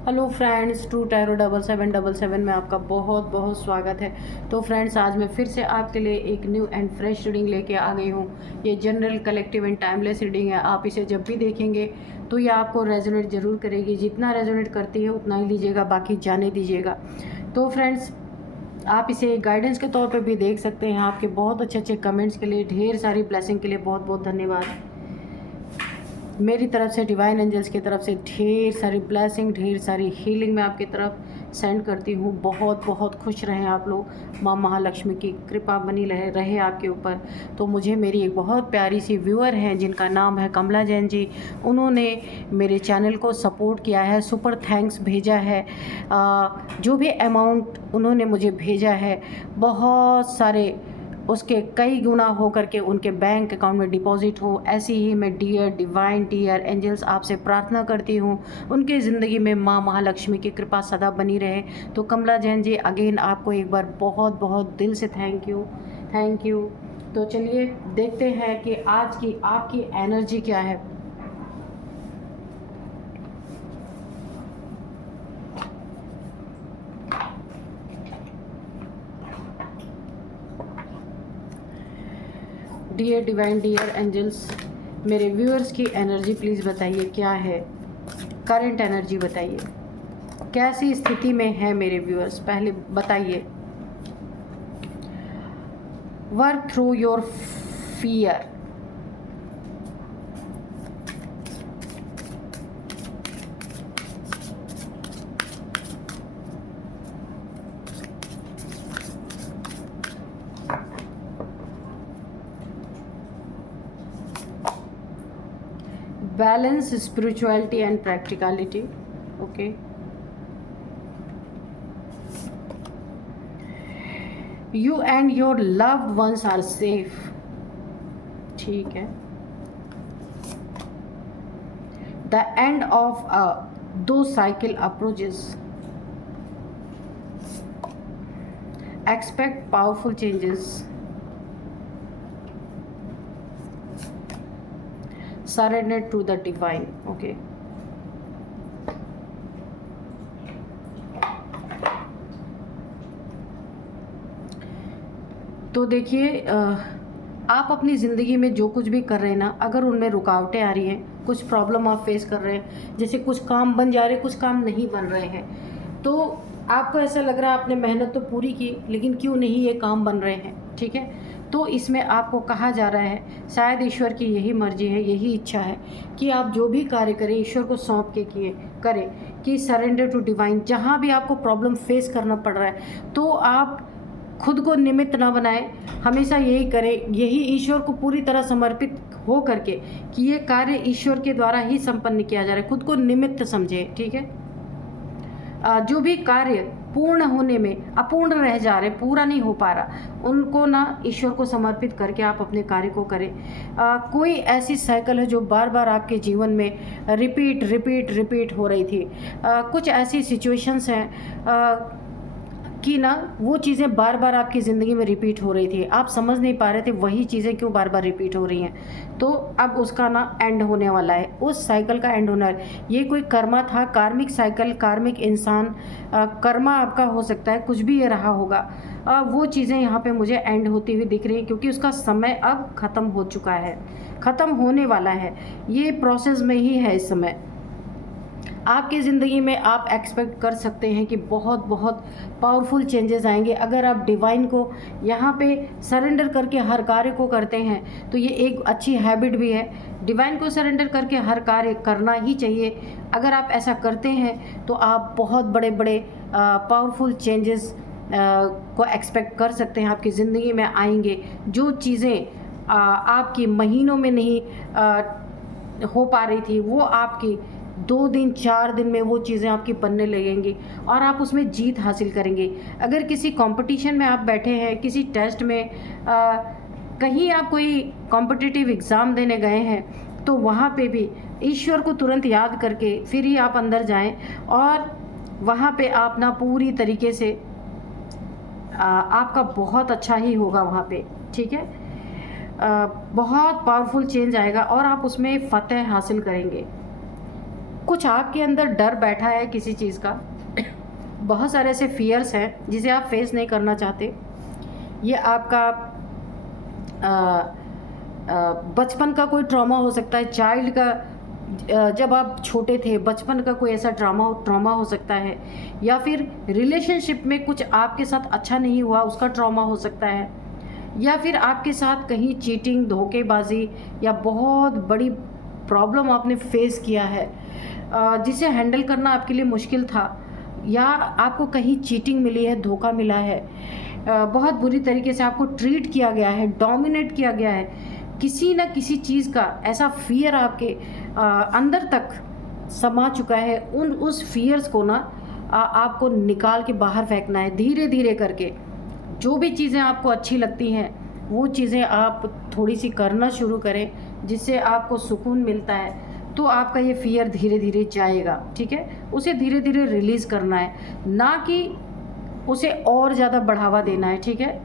Hello friends, true tarot 7777 में आपका बहुत बहुत स्वागत है। तो फ्रेंड्स, आज मैं फिर से आपके लिए एक न्यू एंड फ्रेश रीडिंग लेके आ गई हूँ। ये general, collective and timeless reading है। आप इसे जब भी देखेंगे तो ये आपको रेजोनेट ज़रूर करेगी। जितना रेजोनेट करती है उतना ही लीजिएगा, बाकी जाने दीजिएगा। तो फ्रेंड्स, आप इसे गाइडेंस के तौर पे भी देख सकते हैं। आपके बहुत अच्छे अच्छे कमेंट्स के लिए, ढेर सारी ब्लेसिंग के लिए बहुत बहुत धन्यवाद। मेरी तरफ से, डिवाइन एंजल्स की तरफ से ढेर सारी ब्लेसिंग, ढेर सारी हीलिंग मैं आपकी तरफ सेंड करती हूँ। बहुत बहुत खुश रहें आप लोग। माँ महालक्ष्मी की कृपा बनी रहे आपके ऊपर। तो मुझे मेरी एक बहुत प्यारी सी व्यूअर हैं जिनका नाम है कमला जैन जी। उन्होंने मेरे चैनल को सपोर्ट किया है, सुपर थैंक्स भेजा है। जो भी अमाउंट उन्होंने मुझे भेजा है, बहुत सारे उसके कई गुना हो करके उनके बैंक अकाउंट में डिपॉजिट हो, ऐसी ही मैं डिवाइन डियर एंजल्स आपसे प्रार्थना करती हूँ। उनकी ज़िंदगी में माँ महालक्ष्मी की कृपा सदा बनी रहे। तो कमला जैन जी, अगेन आपको एक बार बहुत बहुत दिल से थैंक यू। तो चलिए देखते हैं कि आज की आपकी एनर्जी क्या है। डियर डिवाइन डियर एंजल्स, मेरे व्यूअर्स की एनर्जी प्लीज़ बताइए क्या है। करंट एनर्जी बताइए, कैसी स्थिति में है मेरे व्यूअर्स, पहले बताइए। Work through your fear. Balance, spirituality and practicality. Okay, you and your loved ones are safe. ठीक है। द एंड ऑफ अ दो cycle approaches. Expect powerful changes. surrender to the divine. Okay, तो देखिए, आप अपनी ज़िंदगी में जो कुछ भी कर रहे हैं ना, अगर उनमें रुकावटें आ रही हैं, कुछ प्रॉब्लम आप फेस कर रहे हैं, जैसे कुछ काम बन जा रहे हैं, कुछ काम नहीं बन रहे हैं, तो आपको ऐसा लग रहा है आपने मेहनत तो पूरी की लेकिन क्यों नहीं ये काम बन रहे हैं। ठीक है, तो इसमें आपको कहा जा रहा है, शायद ईश्वर की यही मर्जी है, यही इच्छा है कि आप जो भी कार्य करें ईश्वर को सौंप के करें कि सरेंडर टू डिवाइन। जहाँ भी आपको प्रॉब्लम फेस करना पड़ रहा है तो आप खुद को निमित्त ना बनाएं, हमेशा यही करें, यही ईश्वर को पूरी तरह समर्पित हो करके कि ये कार्य ईश्वर के द्वारा ही संपन्न किया जा रहा है। खुद को निमित्त समझें। ठीक है, जो भी कार्य पूर्ण होने में अपूर्ण रह जा रहे, पूरा नहीं हो पा रहा, उनको ना ईश्वर को समर्पित करके आप अपने कार्य को करें। कोई ऐसी साइकिल है जो बार बार आपके जीवन में रिपीट हो रही थी। कुछ ऐसी सिचुएशंस हैं कि ना वो चीज़ें बार बार आपकी ज़िंदगी में रिपीट हो रही थी, आप समझ नहीं पा रहे थे वही चीज़ें क्यों बार बार रिपीट हो रही हैं। तो अब उसका ना एंड होने वाला है, उस साइकिल का एंड होना है। ये कोई कर्मा था, कार्मिक साइकिल, कार्मिक इंसान, कर्मा आपका हो सकता है, कुछ भी ये रहा होगा। वो चीज़ें यहाँ पे मुझे एंड होती हुई दिख रही हैं क्योंकि उसका समय अब ख़त्म हो चुका है, ख़त्म होने वाला है, ये प्रोसेस में ही है इस समय। आपकी ज़िंदगी में आप एक्सपेक्ट कर सकते हैं कि बहुत बहुत पावरफुल चेंजेस आएंगे अगर आप डिवाइन को यहाँ पे सरेंडर करके हर कार्य को करते हैं। तो ये एक अच्छी हैबिट भी है, डिवाइन को सरेंडर करके हर कार्य करना ही चाहिए। अगर आप ऐसा करते हैं तो आप बहुत बड़े बड़े पावरफुल चेंजेस को एक्सपेक्ट कर सकते हैं, आपकी ज़िंदगी में आएंगे। जो चीज़ें आपकी महीनों में नहीं हो पा रही थी, वो आपकी 2 दिन 4 दिन में वो चीज़ें आपकी बनने लगेंगी और आप उसमें जीत हासिल करेंगे। अगर किसी कंपटीशन में आप बैठे हैं, किसी टेस्ट में, कहीं आप कोई कॉम्पिटिटिव एग्ज़ाम देने गए हैं, तो वहाँ पे भी ईश्वर को तुरंत याद करके फिर ही आप अंदर जाएं और वहाँ पे आप ना पूरी तरीके से आपका बहुत अच्छा ही होगा वहाँ पे। ठीक है, बहुत पावरफुल चेंज आएगा और आप उसमें फ़तेह हासिल करेंगे। कुछ आपके अंदर डर बैठा है किसी चीज़ का, बहुत सारे ऐसे फियर्स हैं जिसे आप फेस नहीं करना चाहते। ये आपका बचपन का कोई ट्रॉमा हो सकता है, चाइल्ड का, जब आप छोटे थे बचपन का कोई ऐसा ट्रॉमा हो सकता है, या फिर रिलेशनशिप में कुछ आपके साथ अच्छा नहीं हुआ उसका ट्रॉमा हो सकता है, या फिर आपके साथ कहीं चीटिंग, धोखेबाजी या बहुत बड़ी प्रॉब्लम आपने फेस किया है जिसे हैंडल करना आपके लिए मुश्किल था, या आपको कहीं चीटिंग मिली है, धोखा मिला है, बहुत बुरी तरीके से आपको ट्रीट किया गया है, डोमिनेट किया गया है, किसी न किसी चीज़ का ऐसा फियर आपके अंदर तक समा चुका है। उस फियर्स को ना आपको निकाल के बाहर फेंकना है धीरे धीरे करके। जो भी चीज़ें आपको अच्छी लगती हैं वो चीज़ें आप थोड़ी सी करना शुरू करें, जिससे आपको सुकून मिलता है, तो आपका ये फियर धीरे धीरे जाएगा। ठीक है, उसे धीरे धीरे रिलीज़ करना है, ना कि उसे और ज़्यादा बढ़ावा देना है। ठीक है,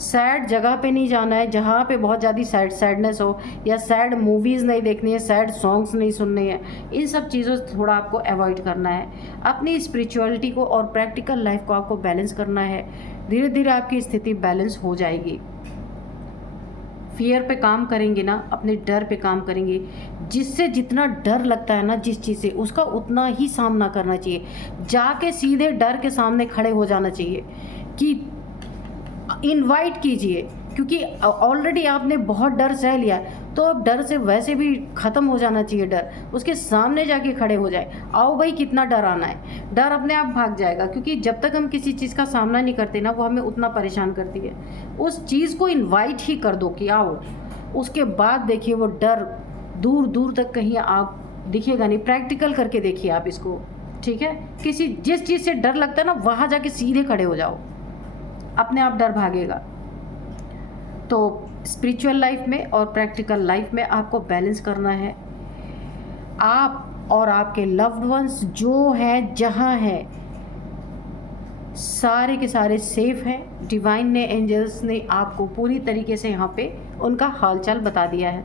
सैड जगह पे नहीं जाना है जहाँ पे बहुत ज़्यादा सैडनेस हो, या सैड मूवीज़ नहीं देखनी है, सैड सॉन्ग्स नहीं सुनने हैं। इन सब चीज़ों से थोड़ा आपको अवॉइड करना है। अपनी स्पिरिचुअलिटी को और प्रैक्टिकल लाइफ को आपको बैलेंस करना है। धीरे धीरे आपकी स्थिति बैलेंस हो जाएगी। फियर पे काम करेंगे ना, अपने डर पे काम करेंगे, जिससे जितना डर लगता है ना जिस चीज़ से, उसका उतना ही सामना करना चाहिए। जाके सीधे डर के सामने खड़े हो जाना चाहिए कि इनवाइट कीजिए, क्योंकि ऑलरेडी आपने बहुत डर सह लिया है, तो अब डर से वैसे भी ख़त्म हो जाना चाहिए डर। उसके सामने जाके खड़े हो जाए, आओ भाई कितना डर आना है, डर अपने आप भाग जाएगा। क्योंकि जब तक हम किसी चीज़ का सामना नहीं करते ना, वो हमें उतना परेशान करती है। उस चीज़ को इन्वाइट ही कर दो कि आओ, उसके बाद देखिए वो डर दूर दूर तक कहीं आप दिखेगा नहीं। प्रैक्टिकल करके देखिए आप इसको। ठीक है, जिस चीज़ से डर लगता है ना, वहाँ जाके सीधे खड़े हो जाओ, अपने आप डर भागेगा। तो स्पिरिचुअल लाइफ में और प्रैक्टिकल लाइफ में आपको बैलेंस करना है। आप और आपके लव्ड वंस जो है, जहाँ है, सारे के सारे सेफ हैं। डिवाइन ने, एंजल्स ने आपको पूरी तरीके से यहाँ पे उनका हालचाल बता दिया है।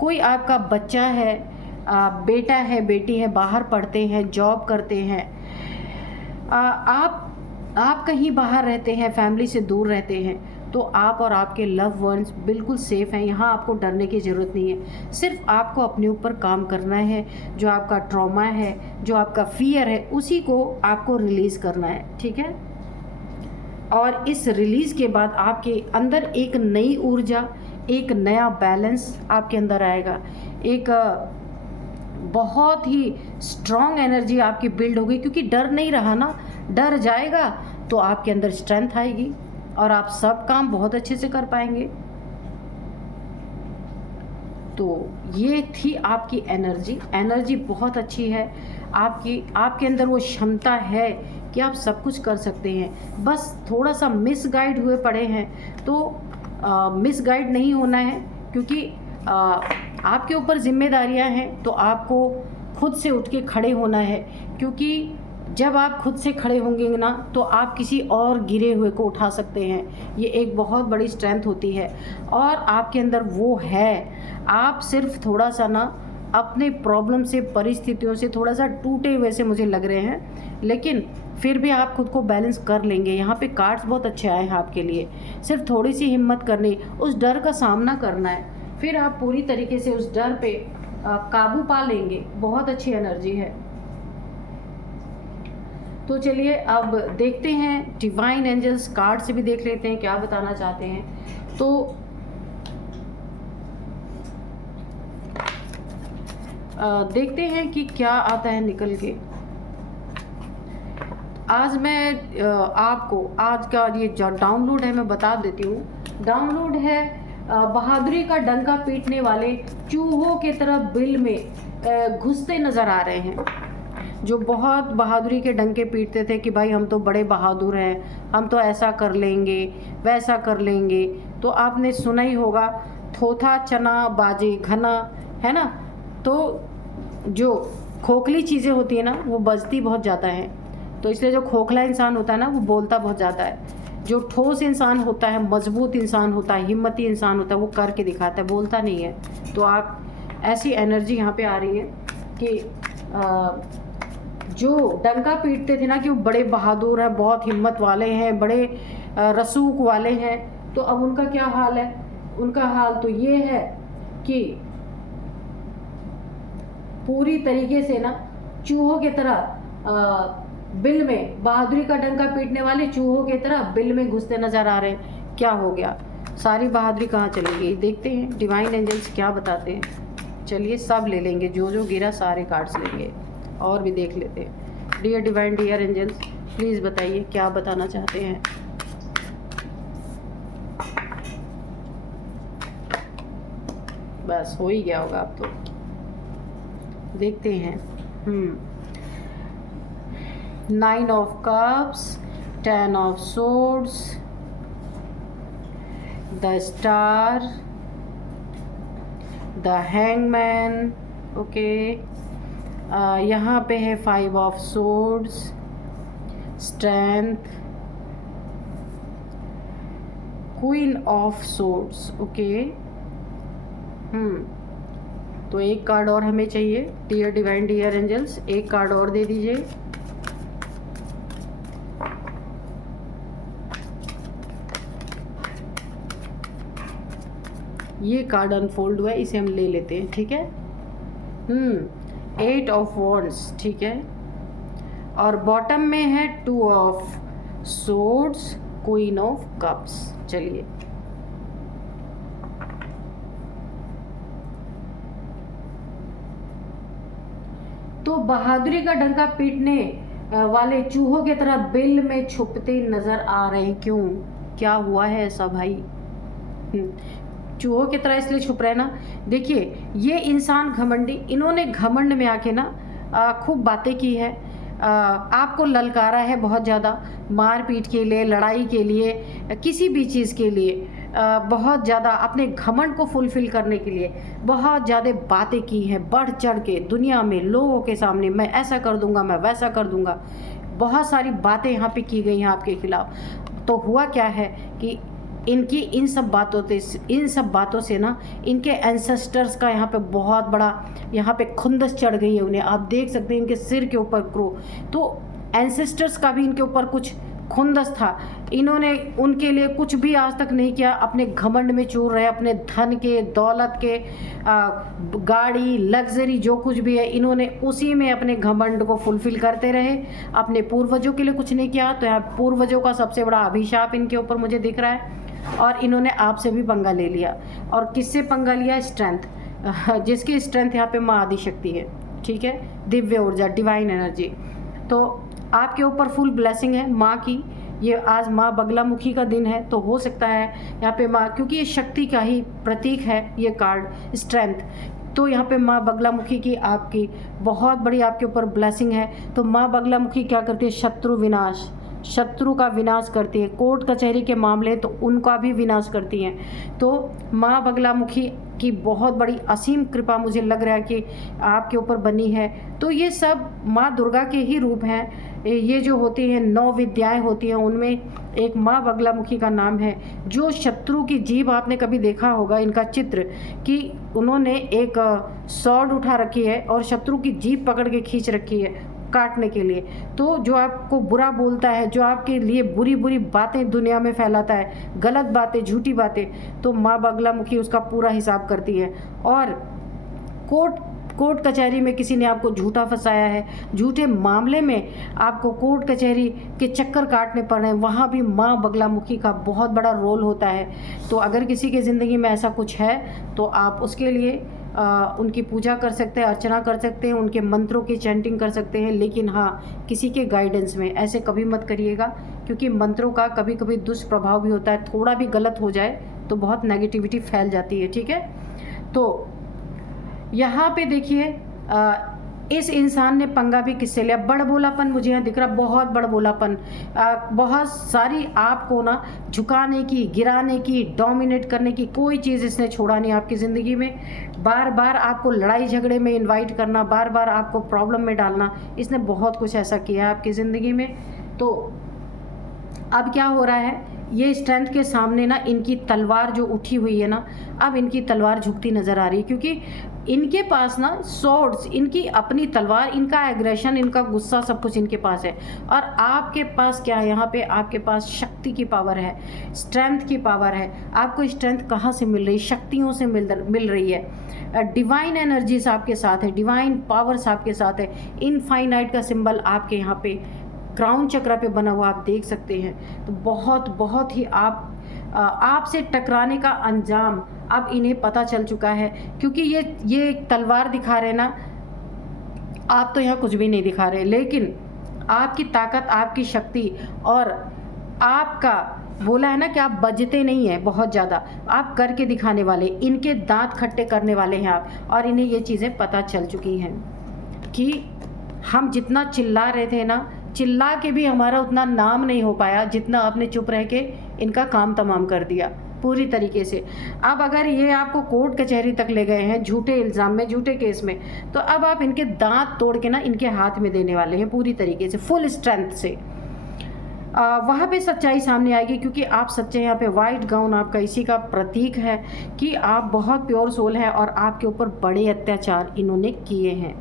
कोई आपका बच्चा है, बेटा है, बेटी है, बाहर पढ़ते हैं, जॉब करते हैं, आप कहीं बाहर रहते हैं, फैमिली से दूर रहते हैं, तो आप और आपके लव वंस बिल्कुल सेफ़ हैं। यहाँ आपको डरने की ज़रूरत नहीं है। सिर्फ आपको अपने ऊपर काम करना है। जो आपका ट्रॉमा है, जो आपका फियर है, उसी को आपको रिलीज़ करना है। ठीक है, और इस रिलीज़ के बाद आपके अंदर एक नई ऊर्जा, एक नया बैलेंस आपके अंदर आएगा। एक बहुत ही स्ट्रॉन्ग एनर्जी आपकी बिल्ड होगी, क्योंकि डर नहीं रहा ना। डर जाएगा तो आपके अंदर स्ट्रेंथ आएगी और आप सब काम बहुत अच्छे से कर पाएंगे। तो ये थी आपकी एनर्जी बहुत अच्छी है आपके अंदर वो क्षमता है कि आप सब कुछ कर सकते हैं। बस थोड़ा सा मिसगाइड हुए पड़े हैं, तो मिसगाइड नहीं होना है, क्योंकि आपके ऊपर जिम्मेदारियां हैं, तो आपको खुद से उठ के खड़े होना है। क्योंकि जब आप खुद से खड़े होंगे ना, तो आप किसी और गिरे हुए को उठा सकते हैं। ये एक बहुत बड़ी स्ट्रेंथ होती है और आपके अंदर वो है। आप सिर्फ थोड़ा सा ना अपने प्रॉब्लम से, परिस्थितियों से थोड़ा सा टूटे हुए से मुझे लग रहे हैं, लेकिन फिर भी आप खुद को बैलेंस कर लेंगे। यहाँ पे कार्ड्स बहुत अच्छे आए हैं आपके लिए। सिर्फ थोड़ी सी हिम्मत करनी, उस डर का सामना करना है, फिर आप पूरी तरीके से उस डर पे काबू पा लेंगे। बहुत अच्छी एनर्जी है। तो चलिए अब देखते हैं, डिवाइन एंजल्स कार्ड से भी देख लेते हैं क्या बताना चाहते हैं। तो देखते हैं कि क्या आता है निकल के। आज मैं आपको आज का ये जो डाउनलोड है मैं बता देती हूँ। डाउनलोड है बहादुरी का डंका पीटने वाले चूहों की तरह बिल में घुसते नज़र आ रहे हैं, जो बहुत बहादुरी के डंके पीटते थे कि भाई हम तो बड़े बहादुर हैं, हम तो ऐसा कर लेंगे, वैसा कर लेंगे। तो आपने सुना ही होगा, थोथा चना बाजे घना, है ना। तो जो खोखली चीज़ें होती है ना, वो बजती बहुत ज़्यादा है। तो इसलिए जो खोखला इंसान होता है ना, वो बोलता बहुत ज़्यादा है। जो ठोस इंसान होता है, मजबूत इंसान होता है, हिम्मती इंसान होता है, वो करके दिखाता है, बोलता नहीं है। तो आप ऐसी एनर्जी यहाँ पे आ रही है कि जो डंका पीटते थे ना कि वो बड़े बहादुर हैं, बहुत हिम्मत वाले हैं, बड़े रसूख वाले हैं, तो अब उनका क्या हाल है? उनका हाल तो ये है कि पूरी तरीके से ना चूहों की तरह बिल में, बहादुरी का डंका पीटने वाले चूहों की तरह बिल में घुसते नजर आ रहे हैं। क्या हो गया? सारी बहादुरी कहाँ चली गई? देखते हैं डिवाइन एंजल्स क्या बताते हैं। चलिए सब ले लेंगे, जो जो गिरा सारे कार्ड्स लेंगे और भी देख लेते हैं। Dear divine, dear angels, please बताइए क्या बताना चाहते हैं। बस हो ही गया होगा अब तो। देखते हैं। 9 of cups, 10 of swords, the star, the hangman, okay. यहाँ पे है 5 of swords, strength, queen of swords, okay. तो एक कार्ड और हमें चाहिए। डियर डिवाइन, डियर एंजल्स, एक कार्ड और दे दीजिए। ये कार्ड अनफोल्ड हुआ है, इसे हम ले लेते हैं, ठीक है। 8 of wands, ठीक है। और बॉटम में है 2 of swords, queen of cups। चलिए, तो बहादुरी का डंका पीटने वाले चूहों की तरह बिल में छुपते नजर आ रहे हैं। क्यों? क्या हुआ है ऐसा भाई? चूहों की तरह इसलिए छुप रहे हैं ना। देखिए, ये इंसान घमंडी, इन्होंने घमंड में आके ना खूब बातें की है, आपको ललकारा है बहुत ज़्यादा, मारपीट के लिए, लड़ाई के लिए, किसी भी चीज़ के लिए बहुत ज़्यादा अपने घमंड को फुलफ़िल करने के लिए बहुत ज़्यादा बातें की हैं, बढ़ चढ़ के दुनिया में लोगों के सामने, मैं ऐसा कर दूंगा, मैं वैसा कर दूंगा, बहुत सारी बातें यहाँ पे की गई हैं आपके खिलाफ। तो हुआ क्या है कि इनकी इन सब बातों से ना इनके एंसेस्टर्स का यहाँ पे बहुत बड़ा यहाँ पे खुंदस चढ़ गई है उन्हें। आप देख सकते हैं इनके सिर के ऊपर क्रो, तो एंसेस्टर्स का भी इनके ऊपर कुछ खुंदस था। इन्होंने उनके लिए कुछ भी आज तक नहीं किया, अपने घमंड में चूर रहे, अपने धन के, दौलत के, गाड़ी, लग्जरी जो कुछ भी है, इन्होंने उसी में अपने घमंड को फुलफिल करते रहे। अपने पूर्वजों के लिए कुछ नहीं किया। तो यहाँ पूर्वजों का सबसे बड़ा अभिशाप इनके ऊपर मुझे दिख रहा है। और इन्होंने आपसे भी पंगा ले लिया। और किससे पंगा लिया? स्ट्रेंथ, जिसकी स्ट्रेंथ यहाँ पे माँ आदिशक्ति है, ठीक है, दिव्य ऊर्जा, डिवाइन एनर्जी। तो आपके ऊपर फुल ब्लेसिंग है माँ की। ये आज माँ बगलामुखी का दिन है, तो हो सकता है यहाँ पे माँ, क्योंकि ये शक्ति का ही प्रतीक है ये कार्ड, स्ट्रेंथ, तो यहाँ पे माँ बगलामुखी की आपकी बहुत बड़ी आपके ऊपर ब्लेसिंग है। तो माँ बगलामुखी क्या करती है? शत्रु विनाश, शत्रु का विनाश करती है। कोर्ट कचहरी के मामले तो उनका भी विनाश करती हैं। तो माँ बगलामुखी की बहुत बड़ी असीम कृपा मुझे लग रहा है कि आपके ऊपर बनी है। तो ये सब माँ दुर्गा के ही रूप हैं। ये जो होती हैं 9 विद्याएं होती हैं, उनमें एक माँ बगलामुखी का नाम है। जो शत्रु की जीभ, आपने कभी देखा होगा इनका चित्र कि उन्होंने एक सॉर्ड उठा रखी है और शत्रु की जीभ पकड़ के खींच रखी है काटने के लिए। तो जो आपको बुरा बोलता है, जो आपके लिए बुरी बुरी बातें दुनिया में फैलाता है, गलत बातें, झूठी बातें, तो माँ बगलामुखी उसका पूरा हिसाब करती है। और कोर्ट कचहरी में किसी ने आपको झूठा फंसाया है, झूठे मामले में आपको कोर्ट कचहरी के चक्कर काटने पड़ रहे हैं, वहाँ भी माँ बगलामुखी का बहुत बड़ा रोल होता है। तो अगर किसी की ज़िंदगी में ऐसा कुछ है तो आप उसके लिए उनकी पूजा कर सकते हैं, अर्चना कर सकते हैं, उनके मंत्रों की चैंटिंग कर सकते हैं। लेकिन हाँ, किसी के गाइडेंस में ऐसे कभी मत करिएगा, क्योंकि मंत्रों का कभी कभी दुष्प्रभाव भी होता है। थोड़ा भी गलत हो जाए तो बहुत नेगेटिविटी फैल जाती है, ठीक है। तो यहाँ पे देखिए, इस इंसान ने पंगा भी किससे लिया? बड़बोलापन मुझे यहाँ दिख रहा, बहुत बड़बोलापन, बहुत सारी आपको ना झुकाने की, गिराने की, डोमिनेट करने की कोई चीज़ इसने छोड़ा नहीं आपकी ज़िंदगी में। बार बार आपको लड़ाई झगड़े में इनवाइट करना, बार बार आपको प्रॉब्लम में डालना, इसने बहुत कुछ ऐसा किया है आपकी ज़िंदगी में। तो अब क्या हो रहा है ये स्ट्रेंथ के सामने ना इनकी तलवार जो उठी हुई है ना, अब इनकी तलवार झुकती नज़र आ रही है, क्योंकि इनके पास ना सॉर्ड्स, इनकी अपनी तलवार, इनका एग्रेशन, इनका गुस्सा, सब कुछ इनके पास है। और आपके पास क्या है, यहाँ पे आपके पास शक्ति की पावर है, स्ट्रेंथ की पावर है। आपको स्ट्रेंथ कहाँ से मिल रही? शक्तियों से मिल रही है। डिवाइन एनर्जीज आपके साथ है, डिवाइन पावर्स आपके साथ है। इनफाइनाइट का सिंबल आपके यहाँ पे क्राउन चक्र पे बना हुआ आप देख सकते हैं। तो बहुत ही आपसे टकराने का अंजाम अब इन्हें पता चल चुका है, क्योंकि ये तलवार दिखा रहे ना, आप तो यहाँ कुछ भी नहीं दिखा रहे, लेकिन आपकी ताकत, आपकी शक्ति और आपका बोला है ना कि आप बजते नहीं हैं बहुत ज़्यादा, आप करके दिखाने वाले, इनके दांत खट्टे करने वाले हैं आप। और इन्हें ये चीज़ें पता चल चुकी हैं कि हम जितना चिल्ला रहे थे ना, चिल्ला के भी हमारा उतना नाम नहीं हो पाया जितना आपने चुप रह के इनका काम तमाम कर दिया पूरी तरीके से। अब अगर ये आपको कोर्ट कचहरी तक ले गए हैं झूठे इल्ज़ाम में, झूठे केस में, तो अब आप इनके दांत तोड़ के ना इनके हाथ में देने वाले हैं पूरी तरीके से, फुल स्ट्रेंथ से। वहाँ पे सच्चाई सामने आएगी, क्योंकि आप सच्चे। यहाँ पे वाइट गाउन आपका इसी का प्रतीक है कि आप बहुत प्योर सोल हैं और आपके ऊपर बड़े अत्याचार इन्होंने किए हैं।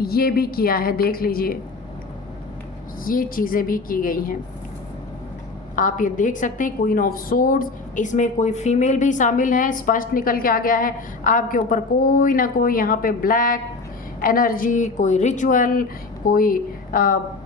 ये भी किया है, देख लीजिए, ये चीज़ें भी की गई हैं। आप ये देख सकते हैं क्वीन ऑफ सोर्ड्स, इसमें कोई फीमेल भी शामिल है, स्पष्ट निकल के आ गया है। आपके ऊपर कोई ना कोई यहाँ पे ब्लैक एनर्जी, कोई रिचुअल, कोई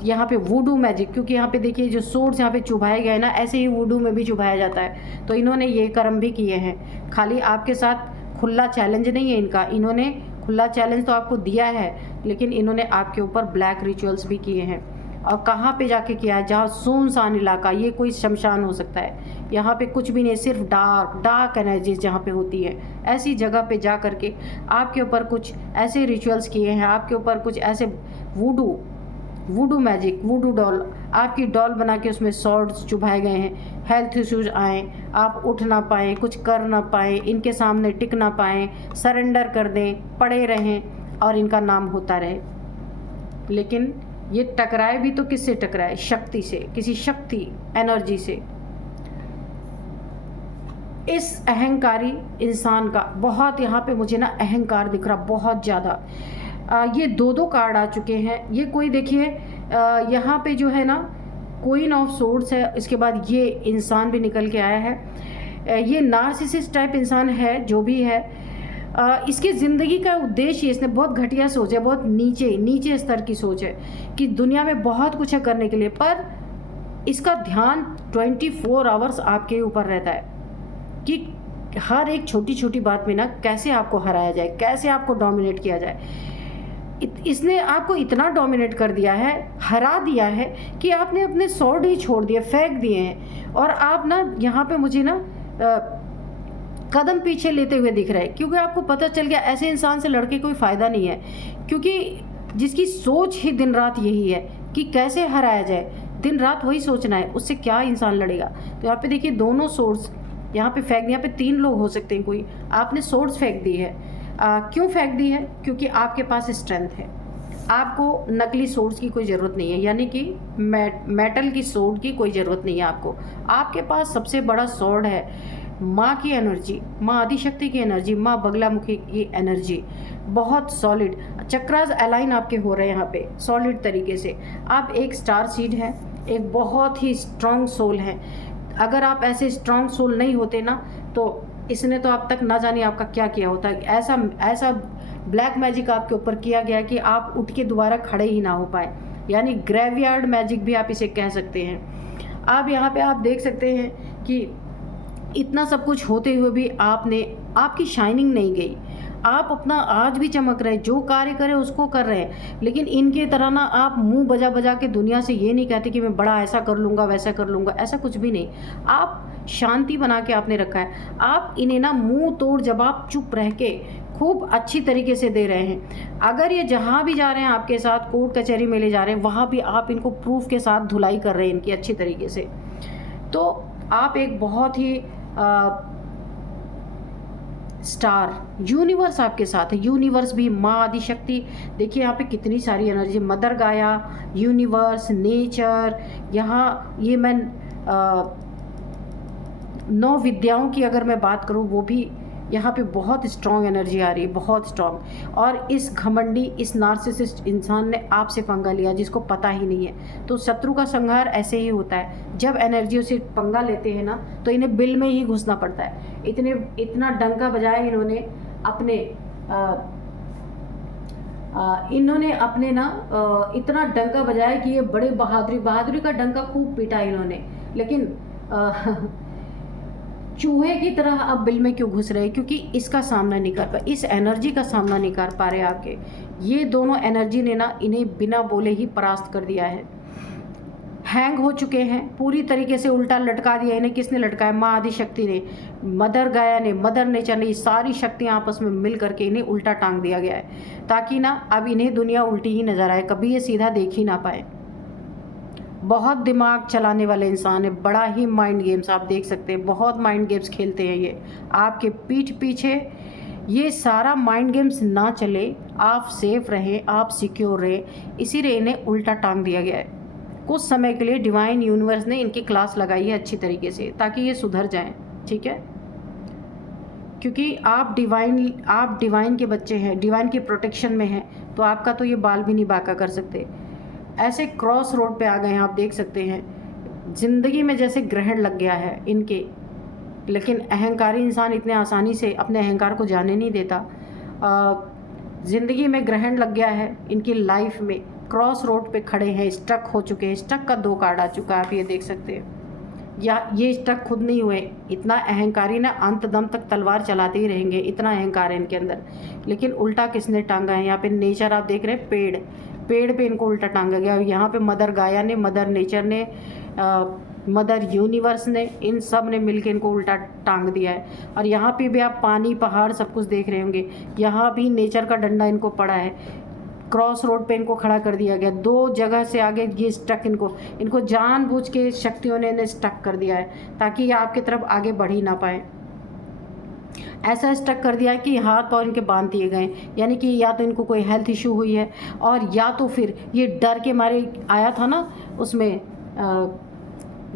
यहाँ पे वुडू मैजिक, क्योंकि यहाँ पे देखिए जो सोर्ड्स यहाँ पे चुभाए गए ना, ऐसे ही वुडू में भी चुभाया जाता है। तो इन्होंने ये कर्म भी किए हैं। खाली आपके साथ खुला चैलेंज नहीं है इनका, इन्होंने खुला चैलेंज तो आपको दिया है, लेकिन इन्होंने आपके ऊपर ब्लैक रिचुअल्स भी किए हैं। और कहाँ पे जाके किया है? जहाँ सुनसान इलाका, ये कोई शमशान हो सकता है, यहाँ पे कुछ भी नहीं, सिर्फ डार्क एनर्जीज जहाँ पे होती है, ऐसी जगह पे जा करके आपके ऊपर कुछ ऐसे रिचुअल्स किए हैं, आपके ऊपर कुछ ऐसे वुडू मैजिक, वुडू डॉल, आपकी डॉल बना के उसमें सॉर्ड्स चुभाए गए हैं। हेल्थ इश्यूज आए, आप उठ ना पाएँ, कुछ कर ना पाएँ, इनके सामने टिक ना पाएँ, सरेंडर कर दें, पड़े रहें और इनका नाम होता रहे। लेकिन ये टकराए भी तो किससे टकराए? शक्ति से, किसी शक्ति एनर्जी से। इस अहंकारी इंसान का बहुत यहाँ पे मुझे ना अहंकार दिख रहा, बहुत ज़्यादा। ये दो कार्ड आ चुके हैं। ये कोई देखिए यहाँ पे जो है ना क्वीन ऑफ सोर्ड्स है, इसके बाद ये इंसान भी निकल के आया है। ये नार्सिसिस्ट टाइप इंसान है, जो भी है। इसकी ज़िंदगी का उद्देश्य, इसने बहुत घटिया सोच है, बहुत नीचे स्तर की सोच है कि दुनिया में बहुत कुछ है करने के लिए, पर इसका ध्यान 24 आवर्स आपके ऊपर रहता है कि हर एक छोटी छोटी बात में ना कैसे आपको हराया जाए, कैसे आपको डोमिनेट किया जाए। इसने आपको इतना डोमिनेट कर दिया है, हरा दिया है कि आपने अपने सॉर्ड ही छोड़ दिए, फेंक दिए हैं। और आप ना यहाँ पे मुझे ना कदम पीछे लेते हुए दिख रहे हैं, क्योंकि आपको पता चल गया ऐसे इंसान से लड़के कोई फ़ायदा नहीं है, क्योंकि जिसकी सोच ही दिन रात यही है कि कैसे हराया जाए, दिन रात वही सोचना है, उससे क्या इंसान लड़ेगा। तो यहाँ पे देखिए दोनों सोर्स यहाँ पे फेंक, यहाँ पे 3 लोग हो सकते हैं कोई, आपने सोर्स फेंक दी है। क्यों फेंक दी है? क्योंकि आपके पास स्ट्रेंथ है, आपको नकली सोर्ड्स की कोई ज़रूरत नहीं है, यानी कि मेटल की सोर्ड की कोई ज़रूरत नहीं है आपको। आपके पास सबसे बड़ा सोर्ड है माँ की एनर्जी, माँ आदिशक्ति की एनर्जी, माँ बगलामुखी की एनर्जी, बहुत सॉलिड चक्रास अलाइन आपके हो रहे हैं यहाँ पे सॉलिड तरीके से। आप एक स्टार सीड हैं, एक बहुत ही स्ट्रॉन्ग सोल है। अगर आप ऐसे स्ट्रॉन्ग सोल नहीं होते ना, तो इसने तो अब तक ना जाने आपका क्या किया होता है। ऐसा ब्लैक मैजिक आपके ऊपर किया गया कि आप उठ के दोबारा खड़े ही ना हो पाए, यानी ग्रेवयार्ड मैजिक भी आप इसे कह सकते हैं। आप यहाँ पे आप देख सकते हैं कि इतना सब कुछ होते हुए भी आपकी शाइनिंग नहीं गई। आप अपना आज भी चमक रहे, जो कार्य करें उसको कर रहे हैं, लेकिन इनके तरह ना आप मुंह बजा बजा के दुनिया से ये नहीं कहते कि मैं बड़ा ऐसा कर लूँगा, वैसा कर लूँगा, ऐसा कुछ भी नहीं। आप शांति बना के आपने रखा है। आप इन्हें ना मुंह तोड़ जवाब चुप रह के खूब अच्छी तरीके से दे रहे हैं। अगर ये जहाँ भी जा रहे हैं आपके साथ, कोर्ट कचहरी में ले जा रहे हैं, वहाँ भी आप इनको प्रूफ के साथ धुलाई कर रहे हैं इनकी अच्छी तरीके से। तो आप एक बहुत ही स्टार, यूनिवर्स आपके साथ है। यूनिवर्स भी, माँ आदि शक्ति, देखिए यहाँ पे कितनी सारी एनर्जी, मदर गाया, यूनिवर्स, नेचर। यहाँ ये मैं 9 विद्याओं की अगर मैं बात करूँ, वो भी यहाँ पे बहुत स्ट्रॉन्ग एनर्जी आ रही है, बहुत स्ट्रॉन्ग। और इस घमंडी, इस नार्सिसिस्ट इंसान ने आपसे पंगा लिया जिसको पता ही नहीं है। तो शत्रु का संहार ऐसे ही होता है, जब एनर्जियों से पंगा लेते हैं ना तो इन्हें बिल में ही घुसना पड़ता है। इतना डंका बजाया इन्होंने अपने इतना डंका बजाया कि ये बड़े बहादुरी का डंका खूब पीटा इन्होंने, लेकिन चूहे की तरह अब बिल में क्यों घुस रहे? क्योंकि इसका सामना नहीं कर पा, इस एनर्जी का सामना नहीं कर पा रहे आपके। ये दोनों एनर्जी ने ना इन्हें बिना बोले ही परास्त कर दिया है। हैंग हो चुके हैं पूरी तरीके से, उल्टा लटका दिया इन्हें। किसने लटकाया? माँ आदि शक्ति ने, मदर गाया ने, मदर नेचर ने, ये सारी शक्तियाँ आपस में मिल करके इन्हें उल्टा टांग दिया गया है, ताकि ना अब इन्हें दुनिया उल्टी ही नजर आए, कभी ये सीधा देख ही ना पाए। बहुत दिमाग चलाने वाले इंसान है, बड़ा ही माइंड गेम्स आप देख सकते हैं, बहुत माइंड गेम्स खेलते हैं ये आपके पीठ पीछे। ये सारा माइंड गेम्स ना चले, आप सेफ रहें, आप सिक्योर रहें, इसीलिए इन्हें उल्टा टांग दिया गया है। कुछ समय के लिए डिवाइन यूनिवर्स ने इनकी क्लास लगाई है अच्छी तरीके से, ताकि ये सुधर जाएं, ठीक है? क्योंकि आप डिवाइन के बच्चे हैं, डिवाइन के प्रोटेक्शन में हैं, तो आपका तो ये बाल भी नहीं बांका कर सकते। ऐसे क्रॉस रोड पे आ गए हैं, आप देख सकते हैं। ज़िंदगी में जैसे ग्रहण लग गया है इनके, लेकिन अहंकारी इंसान इतने आसानी से अपने अहंकार को जाने नहीं देता। ज़िंदगी में ग्रहण लग गया है इनकी लाइफ में, क्रॉस रोड पे खड़े हैं, स्टक हो चुके हैं। स्टक का 2 कार्ड आ चुका है, आप ये देख सकते हैं। या ये स्टक खुद नहीं हुए, इतना अहंकारी ना अंत दम तक तलवार चलाते ही रहेंगे, इतना अहंकार है इनके अंदर। लेकिन उल्टा किसने टांगा है? यहाँ पे नेचर आप देख रहे हैं, पेड़ पे इनको उल्टा टांगा गया। यहाँ पे मदर गाया ने, मदर नेचर ने, मदर यूनिवर्स ने, इन सब ने मिलकर इनको उल्टा टांग दिया है। और यहाँ पे भी आप पानी, पहाड़ सब कुछ देख रहे होंगे, यहाँ भी नेचर का डंडा इनको पड़ा है। क्रॉस रोड पे इनको खड़ा कर दिया गया, 2 जगह से आगे ये स्टक, इनको जानबूझ के शक्तियों ने इन्हें स्टक कर दिया है, ताकि ये आपकी तरफ आगे बढ़ ही ना पाए। ऐसा स्टक कर दिया है कि हाथ पाँव इनके बांध दिए गए, यानी कि या तो इनको कोई हेल्थ इशू हुई है, और या तो फिर ये डर के मारे आया था ना उसमें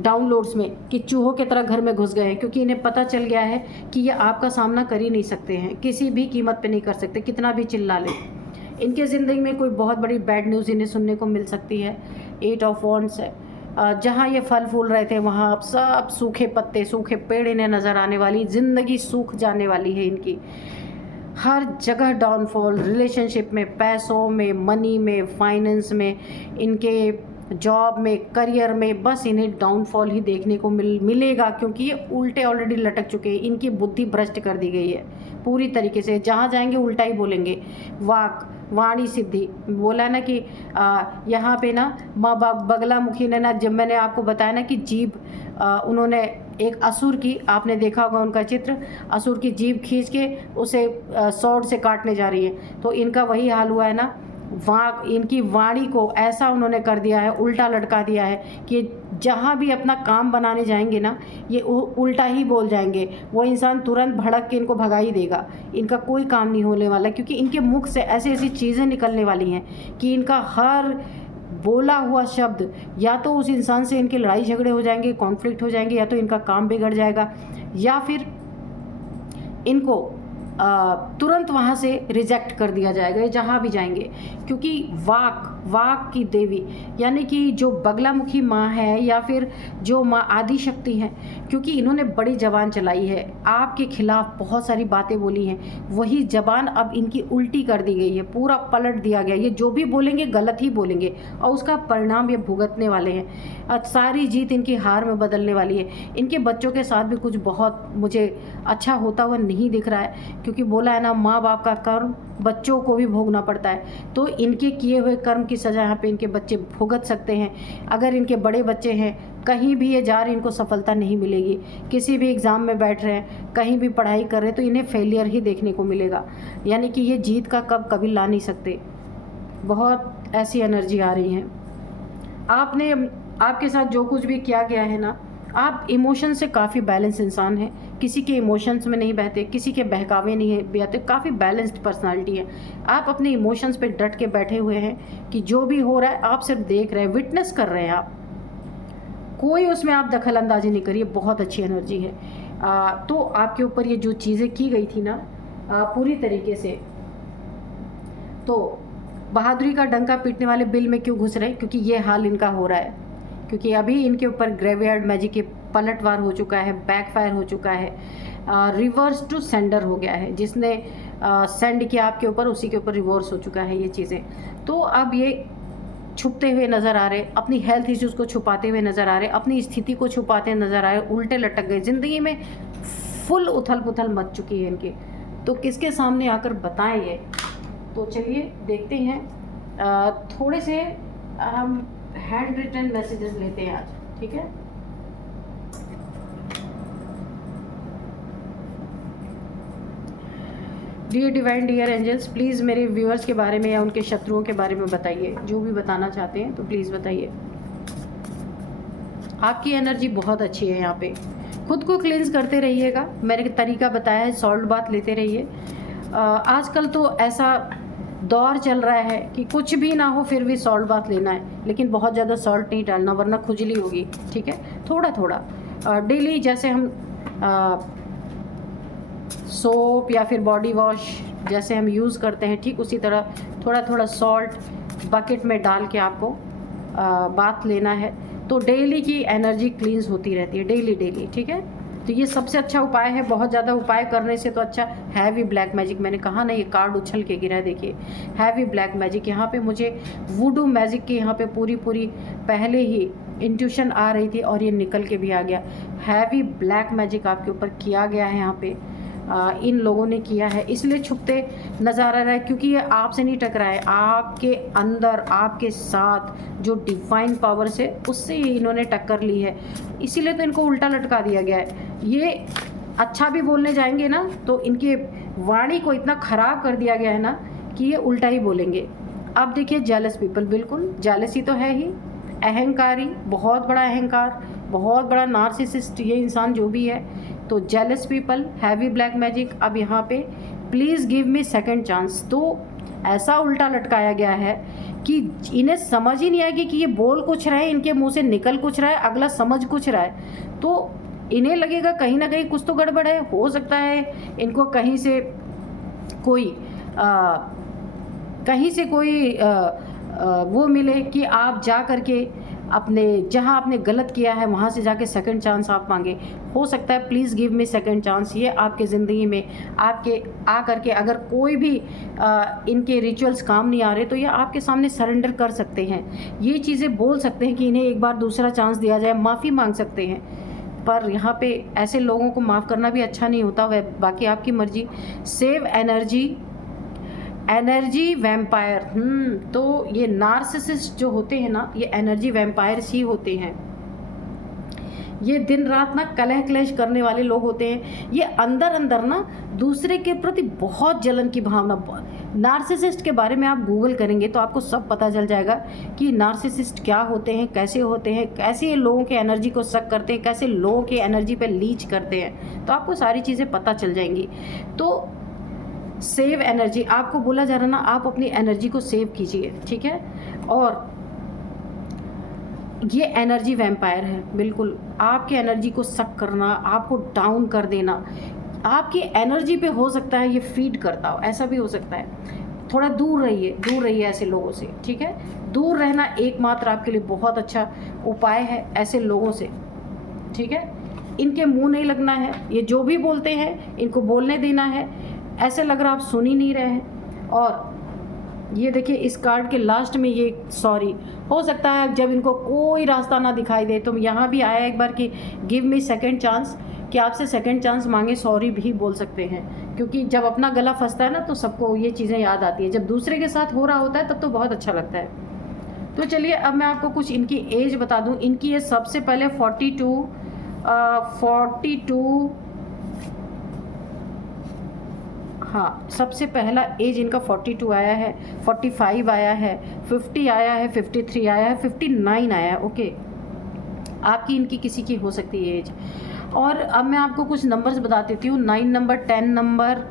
डाउनलोड्स में, कि चूहों की तरह घर में घुस गए हैं, क्योंकि इन्हें पता चल गया है कि ये आपका सामना कर ही नहीं सकते हैं, किसी भी कीमत पे नहीं कर सकते, कितना भी चिल्ला ले। इनके ज़िंदगी में कोई बहुत बड़ी बैड न्यूज़ इन्हें सुनने को मिल सकती है। 8 ऑफ वॉन्ड्स है, जहाँ ये फल फूल रहे थे वहाँ अब सब सूखे पत्ते, सूखे पेड़ इन्हें नज़र आने वाली, ज़िंदगी सूख जाने वाली है इनकी। हर जगह डाउनफॉल, रिलेशनशिप में, पैसों में, मनी में, फाइनेंस में, इनके जॉब में, करियर में, बस इन्हें डाउनफॉल ही देखने को मिलेगा, क्योंकि ये उल्टे ऑलरेडी लटक चुके हैं। इनकी बुद्धि भ्रष्ट कर दी गई है पूरी तरीके से, जहाँ जाएंगे उल्टा ही बोलेंगे। वाणी सिद्धि बोला ना कि यहाँ पे ना माँ बगला मुखी ने ना, जब मैंने आपको बताया ना कि जीभ, उन्होंने एक असुर की, आपने देखा होगा उनका चित्र, असुर की जीभ खींच के उसे स्वॉर्ड से काटने जा रही है, तो इनका वही हाल हुआ है ना। इनकी वाणी को ऐसा उन्होंने कर दिया है, उल्टा लटका दिया है कि जहाँ भी अपना काम बनाने जाएंगे ना, ये उल्टा ही बोल जाएंगे। वो इंसान तुरंत भड़क के इनको भगा ही देगा, इनका कोई काम नहीं होने वाला, क्योंकि इनके मुख से ऐसी ऐसी चीज़ें निकलने वाली हैं कि इनका हर बोला हुआ शब्द, या तो उस इंसान से इनके लड़ाई झगड़े हो जाएंगे, कॉन्फ्लिक्ट हो जाएंगे, या तो इनका काम बिगड़ जाएगा, या फिर इनको तुरंत वहाँ से रिजेक्ट कर दिया जाएगा जहाँ भी जाएंगे। क्योंकि वाक की देवी, यानी कि जो बगलामुखी माँ है, या फिर जो माँ आदि शक्ति हैं, क्योंकि इन्होंने बड़ी जबान चलाई है, आपके खिलाफ बहुत सारी बातें बोली हैं, वही जबान अब इनकी उल्टी कर दी गई है, पूरा पलट दिया गया। ये जो भी बोलेंगे गलत ही बोलेंगे, और उसका परिणाम ये भुगतने वाले हैं। सारी जीत इनकी हार में बदलने वाली है। इनके बच्चों के साथ भी कुछ बहुत मुझे अच्छा होता हुआ नहीं दिख रहा है, क्योंकि बोला है ना, माँ बाप का कर्म बच्चों को भी भोगना पड़ता है। तो इनके किए हुए कर्म की सज़ा यहाँ पे इनके बच्चे भुगत सकते हैं। अगर इनके बड़े बच्चे हैं, कहीं भी ये जा रहे, इनको सफलता नहीं मिलेगी। किसी भी एग्ज़ाम में बैठ रहे हैं, कहीं भी पढ़ाई कर रहे हैं, तो इन्हें फेलियर ही देखने को मिलेगा, यानी कि ये जीत का कब कभी ला नहीं सकते। बहुत ऐसी एनर्जी आ रही है। आपके साथ जो कुछ भी किया गया है ना, आप इमोशन से काफ़ी बैलेंस इंसान हैं, किसी के इमोशंस में नहीं बहते, किसी के बहकावे नहीं बहते, काफ़ी बैलेंस्ड पर्सनालिटी है। आप अपने इमोशंस पे डट के बैठे हुए हैं कि जो भी हो रहा है आप सिर्फ देख रहे हैं, विटनेस कर रहे हैं आप, कोई उसमें आप दखल अंदाजी नहीं करिए। बहुत अच्छी एनर्जी है। तो आपके ऊपर ये जो चीज़ें की गई थी ना पूरी तरीके से, तो बहादुरी का डंका पीटने वाले बिल में क्यों घुस रहे हैं? क्योंकि ये हाल इनका हो रहा है, क्योंकि अभी इनके ऊपर ग्रेवयार्ड मैजिक के पलटवार हो चुका है, बैकफायर हो चुका है, रिवर्स टू सेंडर हो गया है। जिसने सेंड किया आपके ऊपर उसी के ऊपर रिवर्स हो चुका है ये चीज़ें। तो अब ये छुपते हुए नज़र आ रहे, अपनी हेल्थ इश्यूज़ को छुपाते हुए नज़र आ रहे, अपनी स्थिति को छुपाते नज़र आ रहे, उल्टे लटक गए, ज़िंदगी में फुल उथल पुथल मच चुकी है इनकी। तो किसके सामने आकर बताएं ये? तो चलिए देखते हैं। थोड़े से हम हैंड रिटन मैसेजेस लेते हैं आज, ठीक है। Dear divine, dear angels, please मेरे व्यूअर्स के बारे में या उनके शत्रुओं के बारे में बताइए, जो भी बताना चाहते हैं तो प्लीज़ बताइए। आपकी एनर्जी बहुत अच्छी है यहाँ पे। खुद को क्लींस करते रहिएगा, मैंने तरीका बताया है, सॉल्ट बात लेते रहिए। आजकल तो ऐसा दौर चल रहा है कि कुछ भी ना हो फिर भी सॉल्ट बात लेना है, लेकिन बहुत ज़्यादा सॉल्ट नहीं डालना वरना खुजली होगी, ठीक है। थोड़ा थोड़ा डेली, जैसे हम सोप या फिर बॉडी वॉश जैसे हम यूज़ करते हैं, ठीक उसी तरह थोड़ा थोड़ा सॉल्ट बकेट में डाल के आपको बात लेना है। तो डेली की एनर्जी क्लींस होती रहती है, डेली डेली, ठीक है। तो ये सबसे अच्छा उपाय है। बहुत ज़्यादा उपाय करने से तो अच्छा हैवी ब्लैक मैजिक, मैंने कहा ना ये कार्ड उछल के गिरा है, देखिए हैवी ब्लैक मैजिक। यहाँ पे मुझे वुडू मैजिक की यहाँ पे पूरी पहले ही इंट्यूशन आ रही थी और ये निकल के भी आ गया। हैवी ब्लैक मैजिक आपके ऊपर किया गया है यहाँ पे, इन लोगों ने किया है, इसलिए छुपते नज़र आ रहा है, क्योंकि ये आपसे नहीं टकरा है, आपके अंदर आपके साथ जो डिवाइन पावर से उससे ही इन्होंने टक्कर ली है, इसीलिए तो इनको उल्टा लटका दिया गया है। ये अच्छा भी बोलने जाएंगे ना तो इनके वाणी को इतना ख़राब कर दिया गया है ना कि ये उल्टा ही बोलेंगे। अब देखिए जेलस पीपल, बिल्कुल जेलसी तो है ही, अहंकारी, बहुत बड़ा अहंकार, बहुत बड़ा नार्सिसिस्ट ये इंसान जो भी है। तो jealous people, heavy black magic. अब यहाँ पे please give me second chance, तो ऐसा उल्टा लटकाया गया है कि इन्हें समझ ही नहीं आएगी कि ये बोल कुछ रहे हैं, इनके मुंह से निकल कुछ रहा है, अगला समझ कुछ रहा है। तो इन्हें लगेगा कहीं ना कहीं कुछ तो गड़बड़ है। हो सकता है इनको कहीं से कोई वो मिले कि आप जा करके अपने जहाँ आपने गलत किया है वहाँ से जाके सेकंड चांस आप मांगे। हो सकता है please give me second chance, ये आपके ज़िंदगी में आपके आ करके अगर कोई भी इनके रिचुअल्स काम नहीं आ रहे तो ये आपके सामने सरेंडर कर सकते हैं, ये चीज़ें बोल सकते हैं कि इन्हें एक बार दूसरा चांस दिया जाए, माफ़ी मांग सकते हैं। पर यहाँ पे ऐसे लोगों को माफ़ करना भी अच्छा नहीं होता, वह बाकी आपकी मर्जी। सेव एनर्जी वैम्पायर, तो ये नार्सिसिस्ट जो होते हैं ना, ये एनर्जी वैम्पायर्स ही होते हैं। ये दिन रात ना कलह क्लेश करने वाले लोग होते हैं। ये अंदर अंदर ना दूसरे के प्रति बहुत जलन की भावना। नार्सिसिस्ट के बारे में आप गूगल करेंगे तो आपको सब पता चल जाएगा कि नार्सिसिस्ट क्या होते हैं, कैसे ये लोगों के एनर्जी को सक करते हैं, कैसे लोगों के एनर्जी पे लीच करते हैं, तो आपको सारी चीज़ें पता चल जाएंगी। तो सेव एनर्जी, आपको बोला जा रहा ना, आप अपनी एनर्जी को सेव कीजिए, ठीक है। और ये एनर्जी वैम्पायर है, बिल्कुल आपकी एनर्जी को सक करना, आपको डाउन कर देना, आपकी एनर्जी पे हो सकता है ये फीड करता हो, ऐसा भी हो सकता है। थोड़ा दूर रहिए ऐसे लोगों से, ठीक है। दूर रहना एकमात्र आपके लिए बहुत अच्छा उपाय है ऐसे लोगों से, ठीक है। इनके मुंह नहीं लगना है, ये जो भी बोलते हैं इनको बोलने देना है। ऐसे लग रहा आप सुन ही नहीं रहे हैं। और ये देखिए इस कार्ड के लास्ट में ये सॉरी, हो सकता है जब इनको कोई रास्ता ना दिखाई दे तो यहाँ भी आया एक बार कि गिव मी सेकंड चांस, कि आपसे सेकंड चांस मांगे, सॉरी भी बोल सकते हैं। क्योंकि जब अपना गला फंसता है ना तो सबको ये चीज़ें याद आती है, जब दूसरे के साथ हो रहा होता है तब तो बहुत अच्छा लगता है। तो चलिए अब मैं आपको कुछ इनकी एज बता दूँ। इनकी ये सबसे पहले 42 हाँ, सबसे पहला एज इनका 42 आया है, 45 आया है, 50 आया है, 53 आया है, 59 आया है, ओके। आपकी इनकी किसी की हो सकती है एज। और अब मैं आपको कुछ नंबर्स बता देती हूँ। 9 number, 10 number,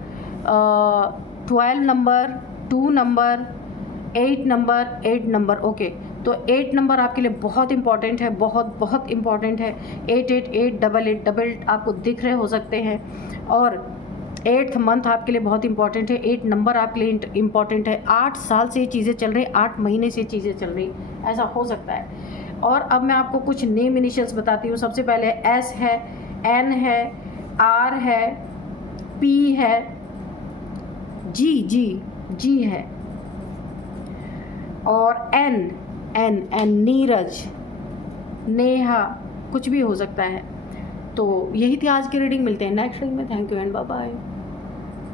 12 number, 2 number, 8 number, 8 number. Okay, तो 8 नंबर आपके लिए बहुत इंपॉर्टेंट है, बहुत बहुत इंपॉर्टेंट है। 888 8888 आपको दिख रहे हो सकते हैं। और 8th मंथ आपके लिए बहुत इंपॉर्टेंट है। 8 नंबर आपके लिए इंपॉर्टेंट है। 8 साल से ये चीज़ें चल रही, 8 महीने से ये चीज़ें चल रही, ऐसा हो सकता है। और अब मैं आपको कुछ नेम इनिशियल्स बताती हूँ। सबसे पहले एस है, एन है, आर है, पी है, जी है, और एन नीरज, नेहा, कुछ भी हो सकता है। तो यही थी आज की रीडिंग। मिलते हैं नेक्स्ट रीडिंग में। Thank you and bye bye.